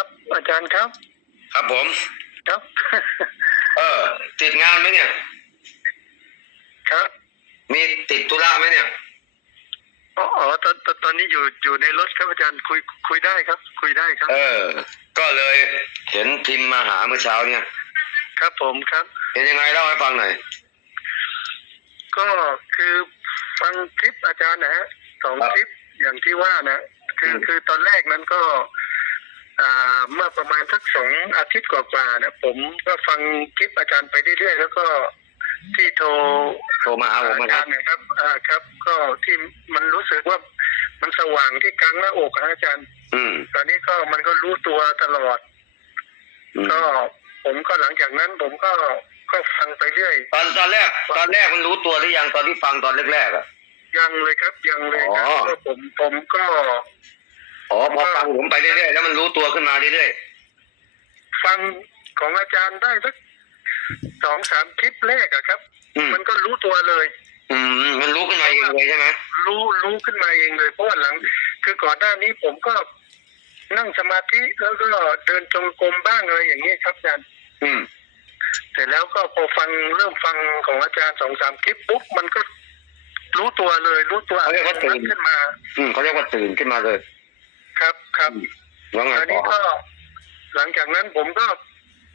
ครับ อาจารย์ครับ ครับผม ครับ เออ ติดงานไหมเนี่ย ครับ มีติดธุระไหมเนี่ยอ๋ออ๋อตอนตอนตอนนี้อยู่อยู่ในรถครับอาจารย์คุยคุยได้ครับ คุยได้ครับ เออ ก็เลยเห็นพิมพ์มาหาเมื่อเช้าเนี่ย ครับผมครับ เป็นยังไงเล่าให้ฟังหน่อย ก็คือฟังคลิปอาจารย์นะฮะสองครับคลิปอย่างที่ว่านะ คืออืมคือตอนแรกนั้นก็อ่า เมื่อประมาณสักสองอาทิตย์กว่าๆนะผมก็ฟังคลิปอาจารย์ไปเรื่อยๆแล้วก็ที่โทรโทรมาหาผมอานะคจารัรบย์นะครับอ่าครับ ก็ที่มันรู้สึกว่ามันสว่างที่กลางหน้าอกนะอาจารย์ อืม ตอนนี้ก็มันก็รู้ตัวตลอด อืม ก็ผมก็หลังจากนั้น ผมก็ก็ฟังไปเรื่อย ตอนตอนแรก ตอนแรกมันรู้ตัวหรือยังตอนที่ฟังตอนแรกๆอะยังเลยครับยังเลยครับอ๋อ ก็ผมผมก็ อ๋อพอฟังผมไปเรื่อยๆแล้วมันรู้ตัวขึ้นมาเรื่อยฟังของอาจารย์ได้สักสองสามคลิปแรกอะครับๆอืมมันก็รู้ตัวเลย อืม มันรู้ขึ้นมาเองเลยใช่ไหมรู้รู้ขึ้นมาเองเลยเพราะว่าหลัง คือก่อนหน้านี้ผมก็นั่งสมาธิแล้วก็เดินจงกรมบ้างอะไรอย่างนี้ยครับอาจารย์อืมเสร็จแล้วก็พอฟังเริ่มฟังของอาจารย์สองสามคลิปปุ๊บมันก็รู้ตัวเลย รู้ตัวเขาเรียกว่าตื่นขึ้นมาอืมเขาเรียกว่าตื่นขึ้นมาเลย ครับครับแล้วไงคราวต่นี้อก็ หลังจากนั้นผมก็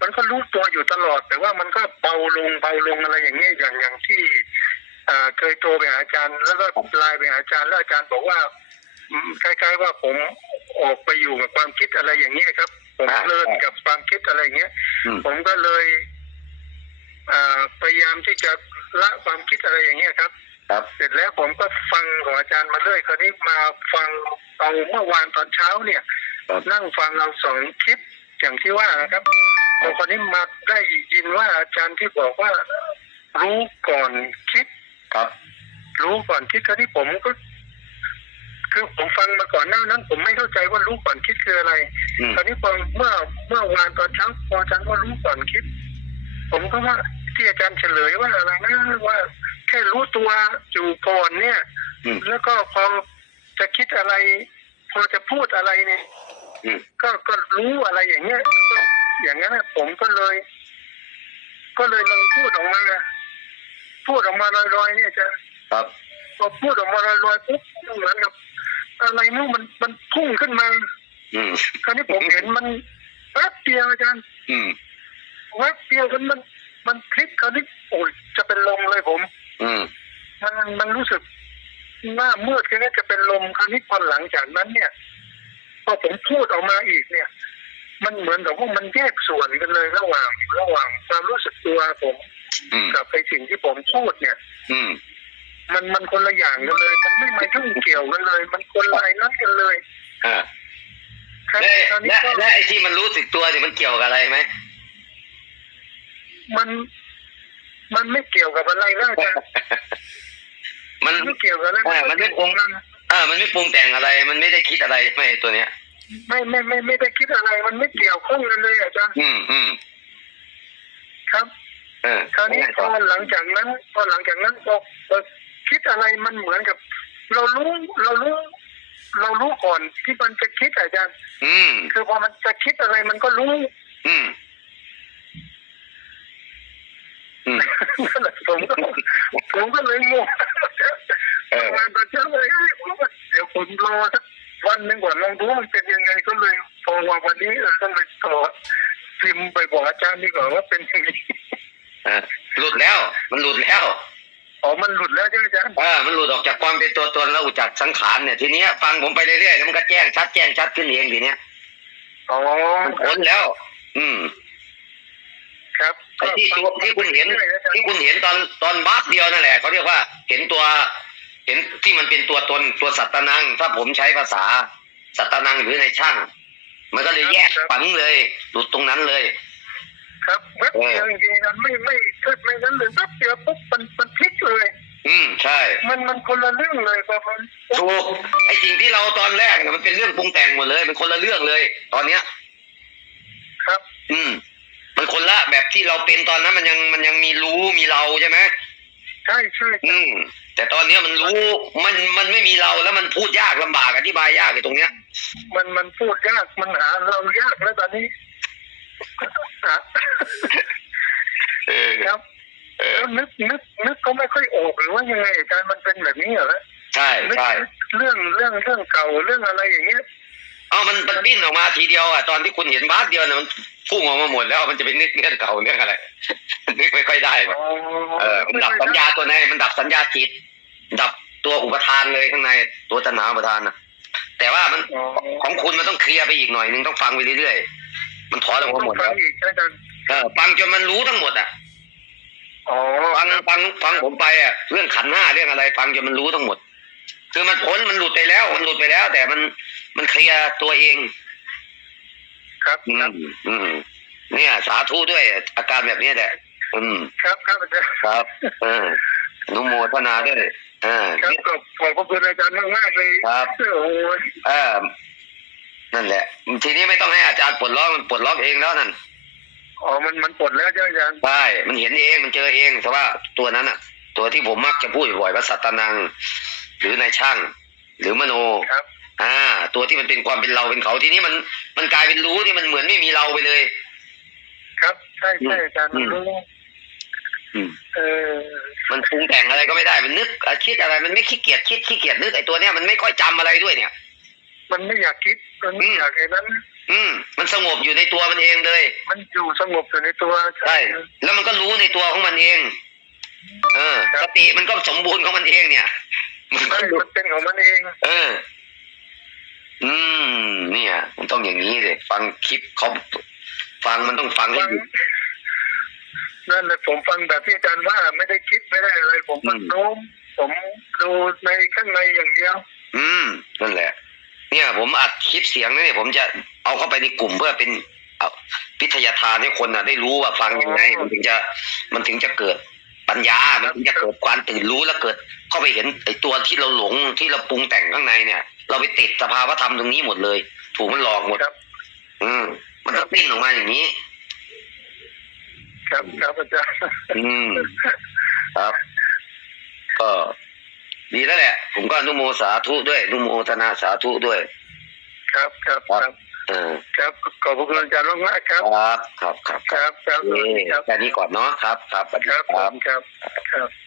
มันก็รู้ตัวอยู่ตลอด แต่ว่ามันก็เบาลงเบาลงอะไรอย่างเงี้ยอย่างอย่างที่อ่าเคยโทรไปหาอาจารย์ แล้วก็ไลน์ไปหาอาจารย์แล้วอาจารย์บอกว่าอืมคล้าย ๆ ว่าผมออกไปอยู่กับความคิดอะไรอย่างเงี้ยครับ ผมเพลินกับความคิดอะไรอย่างเงี้ยอืมผมก็เลยอ่าพยายามที่จะละความคิดอะไรอย่างเงี้ยครับครับ เสร็จแล้วผมก็ฟังของอาจารย์มาเรื่อยคราวนี้มาฟัง เอาเมื่อวานตอนเช้าเนี่ยครับนั่งฟังเราสองคลิปอย่างที่ว่านะครับพอคราวนี้มาได้ยินว่าอาจารย์ที่บอกว่า รู้ก่อนคิดครับ รู้ก่อนคิดคราวนี้ผมก็ คือผมฟังมาก่อนหน้านั้น ผมไม่เข้าใจว่ารู้ก่อนคิดคืออะไรอืมคราวนี้พอเมื่อเมื่อวานตอนเช้าพออาจารย์ว่ารู้ก่อนคิด ผมก็ว่าที่อาจารย์เฉลยว่าอะไรนะว่าแค่รู้ตัวอยู่ก่อนเนี่ยอืมแล้วก็พอจะคิดอะไร พอจะพูดอะไรเนี่ยอืมก็ก็รู้อะไรอย่างเงี้ยก็อย่างนั้นนะผมก็เลย ก็เลยลองพูดออกมาพูดออกมาลอยๆเนี่ยจะครับพอพูดออกมาลอยๆปุ๊บเหมือนกับอะไรนู้นมันมันพุ่งขึ้นมา อืมคราวนี้ผมเห็นมันแป๊บเดียวอาจารย์อืมแป๊บเดียวมันมันมันพลิกคราวนี้โอ้ยจะเป็นลมเลยผม อืมมันมันรู้สึก หน้ามืดแค่นี้จะเป็นลมคราวนี้พอหลังจากนั้นเนี่ย พอผมพูดออกมาอีกเนี่ย มันเหมือนกับว่ามันแยกส่วนกันเลยระหว่างระหว่างความรู้สึกตัวผมอืมกับไอ้สิ่งที่ผมพูดเนี่ย อืมมันมันคนละอย่างกันเลย มันไม่มายุ่งเกี่ยวกันเลย มันคนละไอ้นั้นกันเลยอ่าครับและคราวนี้และก็และไอ้ที่มันรู้สึกตัวเนี่ยมันเกี่ยวกับอะไรไหมมัน มันไม่เกี่ยวกับอะไรนะอาจารย์ มันมันไม่เกี่ยวกับอะไรเออมันไม่องนั้นอ่ามันไม่ปรุงแต่งอะไร มันไม่ได้คิดอะไรไม่ตัวเนี้ย ไม่ไม่ไม่ไม่ได้คิดอะไร มันไม่เกี่ยวข้องกันเลยอาจารย์อืมอืมครับเออคราวนี้พอหลังจากนั้นพอหลังจากนั้นพอพอคิดอะไรมันเหมือนกับ เรารู้เรารู้เรารู้ก่อนที่มันจะคิดอาจารย์ อืม คือพอมันจะคิดอะไรมันก็รู้ อืมอืมนั่นแหละผมก็ผมก็เลยงงเออ งานตอนเช้าเลยเอ้ยผมว่าเดี๋ยวผมรอสักวันหนึ่งก่อนลองดูว่ามันเป็นยังไงก็เลยพอว่าวันนี้เออก็เลยขอพิมพ์ไปบอกอาจารย์ดีกว่าว่าเป็นอย่างนี้เออหลุดแล้ว มันหลุดแล้วอ๋อมันหลุดแล้วใช่ไหมอาจารย์เออมันหลุดออกจากความเป็นตัวตนแล้วอุจจักสังขารเนี่ยทีเนี้ยฟังผมไปเรื่อยๆแล้วมันก็แจ้งชัดแจ้งชัดขึ้นเองทีเนี้ยอ๋อมันพ้นแล้ว อืมครับไอ้ที่ตัวที่คุณเห็นที่คุณเห็นตอนตอนบาสเดียวนั่นแหละเขาเรียกว่าเห็นตัว เห็นที่มันเป็นตัวตนตัวสัตตนัง ถ้าผมใช้ภาษาสัตตนังหรือในช่าง มันก็เลยแยกฝังเลยหลุดตรงนั้นเลย ครับแป๊บเดียวจริงๆนะไม่ไม่ถ้าไม่งั้นเลยแป๊บเดียวปุ๊บมันมันพลิกเลย อืมใช่ มันมันคนละเรื่องเลยพอมันถูกไอ้สิ่งที่เราตอนแรกเนี่ยมันเป็นเรื่องปรุงแต่งหมดเลยเป็นคนละเรื่องเลย ตอนเนี้ย ครับ อืมมันคนละแบบที่เราเป็นตอนนั้นมันยังมันยังมีรู้มีเราใช่ไหม ใช่ใช่อืม แต่ตอนเนี้ยมันรู้มันมันไม่มีเราแล้วมันพูดยากลำบากอธิบายยากไอ้ตรงเนี้ย มันมันพูดยากมันหาเรายากแล้วตอนนี้อะเออครับเออแล้วนึกนึกนึกก็ไม่ค่อยออกหรือว่ายังไงอาจารย์มันเป็นแบบนี้เหรอใช่นึกใช่เรื่องเรื่องเรื่องเก่าเรื่องอะไรอย่างเงี้ย เอามันมันปิ้นออกมาทีเดียวอะตอนที่คุณเห็นบาสเดียวเนี่ยมัน พุ่งออกมาหมดแล้วมันจะไปนึกเรื่องเก่าเรื่องอะไรนึกไม่ค่อยได้หรอกอ๋อเออมันดับสัญญาตัวไหนมันดับสัญญาจิต ดับตัวอุปทานเลยข้างในตัวตัณหาอุปทานนะแต่ว่ามันอ๋อของคุณมันต้องเคลียร์ไปอีกหน่อยนึงต้องฟังไปเรื่อยๆมันถอนออกมาหมดฟัแล้งวอีกอาจารย์เออฟังจนมันรู้ทั้งหมดอะอ๋อฟังฟังฟังผมไปอะเรื่องขันธ์ห้าเรื่องอะไร ฟังจนมันรู้ทั้งหมด คือมันพ้นมันหลุดไปแล้ว มันหลุดไปแล้ว แต่มันมันเคลียร์ตัวเอง ครับอืครัมบอืมเนี่ย สาธุด้วย อาการแบบนี้แหละ อืม ครับครับอาจารย์ครับ เอออนุโมทนาด้วยเออครับขอบขอบพระคุณอาจารย์มากๆเลยครับโอ้ยเออนั่นแหละ ทีนี้ไม่ต้องให้อาจารย์ปลดล็อกมันปลดล็อกเองแล้วนั่นอ๋อมันมันปลดแล้วใช่ไหมอาจารย์ใช่มันเห็นเองมันเจอเองแต่ว่าตัวนั้นอะ ตัวที่ผมมักจะพูดบ่อยว่าสัตตนัง หรือนายช่าง หรือมโนครับอ่า ตัวที่มันเป็นความเป็นเราเป็นเขาทีนี้มันมันกลายเป็นรู้ที่มันเหมือนไม่มีเราไปเลย ครับใช่ใช่อาจารย์อืมันมรู้อืมเออ มันปรุงแต่งอะไรก็ไม่ได้มันนึกอะคิดอะไรมันไม่ขี้เกียจคิดขี้เกียจนึกไอ้ตัวเนี้ยมันไม่ค่อยจำอะไรด้วยเนี่ย มันไม่อยากคิดมันไม่อืมอยากไอ้นั้นอืม มันสงบอยู่ในตัวมันเองเลย มันอยู่สงบอยู่ในตัวใช่แล้วมันก็รู้ในตัวของมันเอง เออสติมันก็สมบูรณ์ของมันเองเนี่ย มันก็ใช่รู้มันเป็นของมันเอง เออ อืม เนี่ย มันต้องอย่างนี้เลยฟังคลิปเขาฟังมันต้องฟังให้ฟังหยุดนั่นแหละผมฟังแบบที่อาจารย์ว่าไม่ได้คิดไม่ได้อะไร ผมก็อืมโน้มผมดูในข้างในอย่างเดียว อืมนั่นแหละ เนี่ย ผมอัดคลิปเสียงนะเนี่ยผมจะเอาเข้าไปในกลุ่มเพื่อเป็นเอาวิทยาทานให้คนน่ะ ได้รู้ว่าฟังยังไง มันถึงจะมันถึงจะเกิดปัญญา มันถึงจะเกิดความตื่นรู้แล้วเกิด เข้าไปเห็นไอ้ตัวที่เราหลงที่เราปรุงแต่งข้างในเนี่ย เราไปติดสภาวะธรรมตรงนี้หมดเลย ถูกมันหลอกหมดครับ อืมมันจะปิ้นออกมาอย่างนี้ ครับครับอาจารย์อืมครับ ก็ดีแล้วแหละ ผมก็อนุโมสาธุด้วยอนุโมทนาสาธุด้วย ครับครับครับเออครับขอบพระคุณอาจารย์มากๆครับ ครับ ครับ ครับ ครับ ครับสวัสดีครับแค่นี้ก่อนเนาะครับ ครับสวัสดีครับคผรับมครับครับ